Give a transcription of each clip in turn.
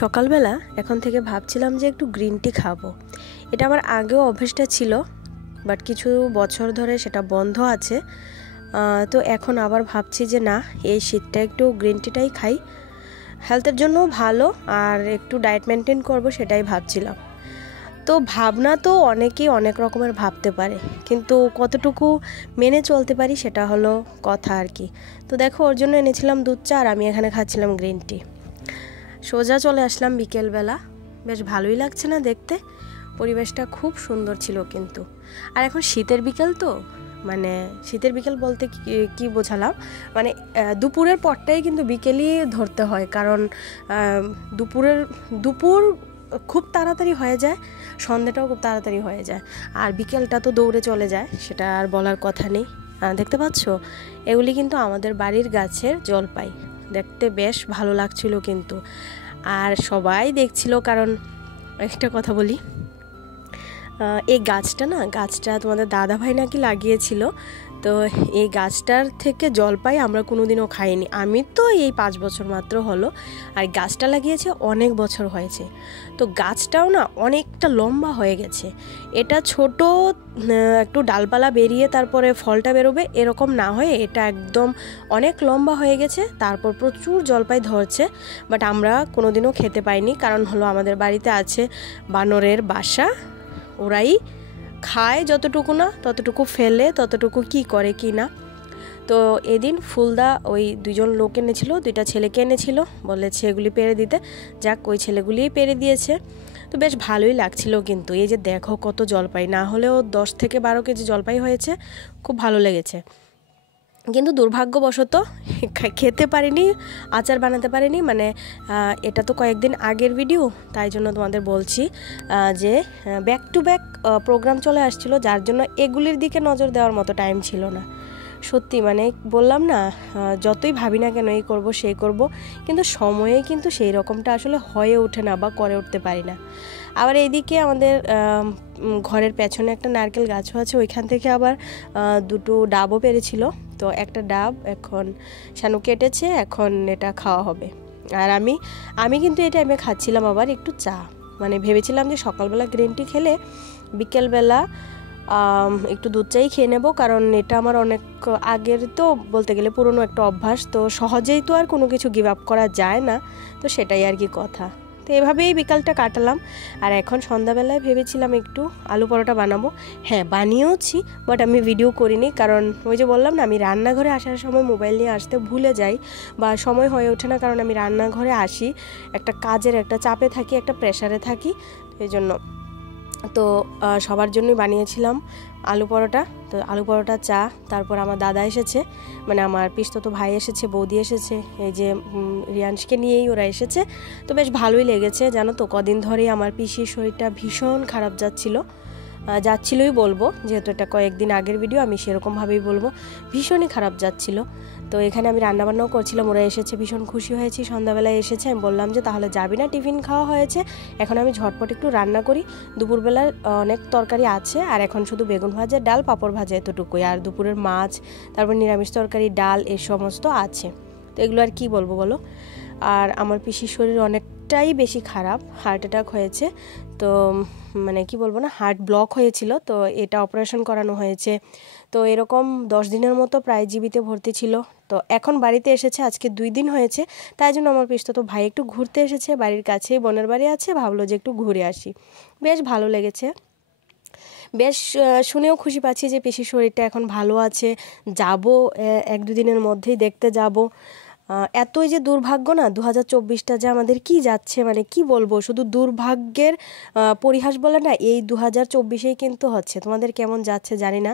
সকালবেলা এখন থেকে ভাবছিলাম যে একটু গ্রিন টি খাবো। এটা আমার আগেও অভ্যেসটা ছিল, বাট কিছু বছর ধরে সেটা বন্ধ আছে। তো এখন আবার ভাবছি যে না, এই শীতটা একটু গ্রিন টিটাই খাই, হেলথের জন্য ভালো, আর একটু ডায়েট মেনটেন করব সেটাই ভাবছিলাম। তো ভাবনা তো অনেকেই অনেক রকমের ভাবতে পারে, কিন্তু কতটুকু মেনে চলতে পারি সেটা হলো কথা আর কি। তো দেখো, ওর জন্য এনেছিলাম দুধ চা, আর আমি এখানে খাচ্ছিলাম গ্রিন টি। সোজা চলে আসলাম বিকেলবেলা, বেশ ভালোই লাগছে না দেখতে, পরিবেশটা খুব সুন্দর ছিল কিন্তু। আর এখন শীতের বিকেল তো, মানে শীতের বিকেল বলতে কি বোঝালাম, মানে দুপুরের পরটাই কিন্তু বিকেলই ধরতে হয়, কারণ দুপুর খুব তাড়াতাড়ি হয়ে যায়, সন্ধ্যাটাও খুব তাড়াতাড়ি হয়ে যায়, আর বিকেলটা তো দৌড়ে চলে যায়, সেটা আর বলার কথা নেই। দেখতে পাচ্ছ, এগুলি কিন্তু আমাদের বাড়ির গাছের জলপাই, দেখতে বেশ ভালো লাগছিল কিন্তু। আর সবাই দেখছিল, কারণ একটা কথা বলি, এই গাছটা তোমাদের দাদাভাই নাকি লাগিয়েছিল। তো এই গাছটার থেকে জলপাই আমরা কোনোদিনও খাইনি। আমি তো এই 5 বছর মাত্র হলো, আর গাছটা লাগিয়েছে অনেক বছর হয়েছে। তো গাছটাও না অনেকটা লম্বা হয়ে গেছে। এটা ছোট একটু ডালপালা বেরিয়ে তারপরে ফলটা বেরোবে, এরকম না হয়ে এটা একদম অনেক লম্বা হয়ে গেছে, তারপর প্রচুর জলপাই ধরছে। বাট আমরা কোনোদিনও খেতে পাইনি, কারণ হলো আমাদের বাড়িতে আছে বানরের বাসা, ওরাই খায় যতটুকু না ততটুকু ফেলে, ততটুকু কি করে কি না। তো এদিন ফুলদা ওই 2জন লোক এনেছিল, 2টা ছেলেকে এনেছিল, বলেছে এগুলি পেরে দিতে। যাক, ওই ছেলেগুলিই পেরে দিয়েছে। তো বেশ ভালোই লাগছিল কিন্তু। এই যে দেখো কত জলপাই, না হলেও 10 থেকে 12 কেজি জলপাই হয়েছে, খুব ভালো লেগেছে। কিন্তু দুর্ভাগ্যবশত খেতে পারিনি, আচার বানাতে পারিনি। মানে এটা তো কয়েকদিন আগের ভিডিও, তাই জন্য তোমাদের বলছি যে ব্যাক টু ব্যাক প্রোগ্রাম চলে আসছিল, যার জন্য এগুলির দিকে নজর দেওয়ার মতো টাইম ছিল না। সত্যি মানে বললাম না, যতই ভাবি না কেন এই করব সেই করব, কিন্তু সময়ে কিন্তু সেই রকমটা আসলে হয়ে ওঠে না বা করে উঠতে পারি না। আবার এইদিকে আমাদের ঘরের পেছনে একটা নারকেল গাছও আছে, ওইখান থেকে আবার 2টো ডাবও পেরেছিল। তো একটা ডাব এখন শানু কেটেছে, এখন এটা খাওয়া হবে। আর আমি কিন্তু এই টাইমে খাচ্ছিলাম আবার একটু চা, মানে ভেবেছিলাম যে সকালবেলা গ্রিন টি খেলে বিকেলবেলা একটু দুধ চাই খেয়ে নেব, কারণ এটা আমার অনেক আগের, তো বলতে গেলে পুরনো একটা অভ্যাস, তো সহজেই তো আর কোনো কিছু গিভ আপ করা যায় না, তো সেটাই আর কি কথা। তো এভাবেই বিকালটা কাটালাম। আর এখন সন্ধ্যাবেলায় ভেবেছিলাম একটু আলু পরোটা বানাবো। হ্যাঁ, বানিয়েওছি, বাট আমি ভিডিও করিনি, কারণ ওই যে বললাম না, আমি রান্নাঘরে আসার সময় মোবাইল নিয়ে আসতে ভুলে যাই, বা সময় হয়ে ওঠে না, কারণ আমি রান্নাঘরে আসি একটা কাজের একটা চাপে থাকি, একটা প্রেশারে থাকি, এই জন্য। তো সবার জন্যই বানিয়েছিলাম আলু পরোটা। তো আলু পরোটা, চা, তারপর আমার দাদা এসেছে, মানে আমার পিসতুতো ভাই এসেছে, বৌদি এসেছে, এই যে রিয়াংশকে নিয়েই ওরা এসেছে। তো বেশ ভালোই লেগেছে, জানো তো, কদিন ধরেই আমার পিসির শরীরটা ভীষণ খারাপ যাচ্ছিলই বলবো, যেহেতু এটা কয়েকদিন আগের ভিডিও, আমি সেরকমভাবেই বলবো, ভীষণই খারাপ যাচ্ছিল। তো এখানে আমি রান্নাবান্নাও করছিলাম, ওরা এসেছে, ভীষণ খুশি হয়েছি। সন্ধ্যাবেলায় এসেছে, আমি বললাম যে তাহলে যাবি না, টিফিন খাওয়া হয়েছে, এখন আমি ঝটপট একটু রান্না করি, দুপুরবেলার অনেক তরকারি আছে, আর এখন শুধু বেগুন ভাজা, ডাল, পাঁপড় ভাজা, এতটুকুই, আর দুপুরের মাছ, তারপর নিরামিষ তরকারি, ডাল, এ সমস্ত আছে। তো এগুলো আর কি বলবো বলো। আর আমার পিসির শরীর অনেকটাই বেশি খারাপ, হার্ট অ্যাটাক হয়েছে। তো মানে কি বলবো না, হার্ট ব্লক হয়েছিল, তো এটা অপারেশন করানো হয়েছে। তো এরকম 10 দিনের মতো প্রায় জীবিতে ভর্তি ছিল। তো এখন বাড়িতে এসেছে, আজকে 2 দিন হয়েছে, তাই জন্য আমার পিসতুতো ভাই একটু ঘুরতে এসেছে, বাড়ির কাছেই বোনের বাড়ি আছে, ভাবলো যে একটু ঘুরে আসি। বেশ ভালো লেগেছে, বেশ শুনেও খুশি পাচ্ছি যে পিসির শরীরটা এখন ভালো আছে। যাব 1-2 দিনের মধ্যেই দেখতে যাব। এতই যে দুর্ভাগ্য না, 2024টা যে আমাদের কি যাচ্ছে, মানে কি বলবো, শুধু দুর্ভাগ্যের পরিহাস বলে না, এই 2024এই কিন্তু হচ্ছে। তোমাদের কেমন যাচ্ছে জানি না,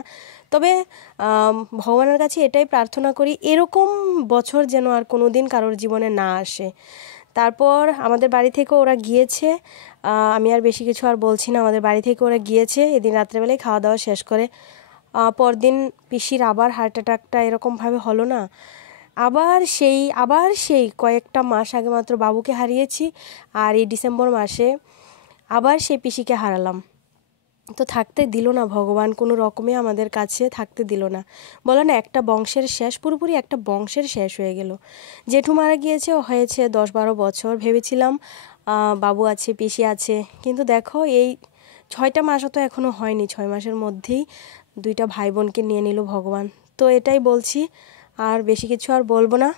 তবে ভগবানের কাছে এটাই প্রার্থনা করি, এরকম বছর যেন আর কোনো দিন কারোর জীবনে না আসে। তারপর আমাদের বাড়ি থেকে ওরা গিয়েছে, আমি আর বেশি কিছু আর বলছি না, আমাদের বাড়ি থেকে ওরা গিয়েছে এদিন রাত্রেবেলায় খাওয়া দাওয়া শেষ করে। পরদিন পিসির আবার হার্ট অ্যাটাকটা এরকমভাবে হলো না, আবার সেই কয়েকটা মাস আগে মাত্র বাবুকে হারিয়েছি, আর এই ডিসেম্বর মাসে আবার সেই পিসিকে হারালাম। তো থাকতে দিল না ভগবান, কোনো রকমে আমাদের কাছে থাকতে দিল না। বলো না, একটা বংশের শেষ, পুরোপুরি একটা বংশের শেষ হয়ে গেল। জেঠু মারা গিয়েছে, হয়েছে 10-12 বছর, ভেবেছিলাম বাবু আছে, পিসি আছে, কিন্তু দেখো এই 6টা মাসও তো এখনও হয়নি, 6 মাসের মধ্যেই 2টা ভাই বোনকে নিয়ে নিল ভগবান। তো এটাই বলছি, আর বেশি কিছু আর বলবো না।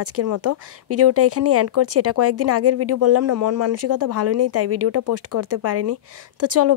আজকের মতো ভিডিওটা এখানেই এন্ড করছি। এটা কয়েকদিন আগের ভিডিও, বললাম না মন মানসিকতা ভালো নেই, তাই ভিডিওটা পোস্ট করতে পারিনি। তো চলো।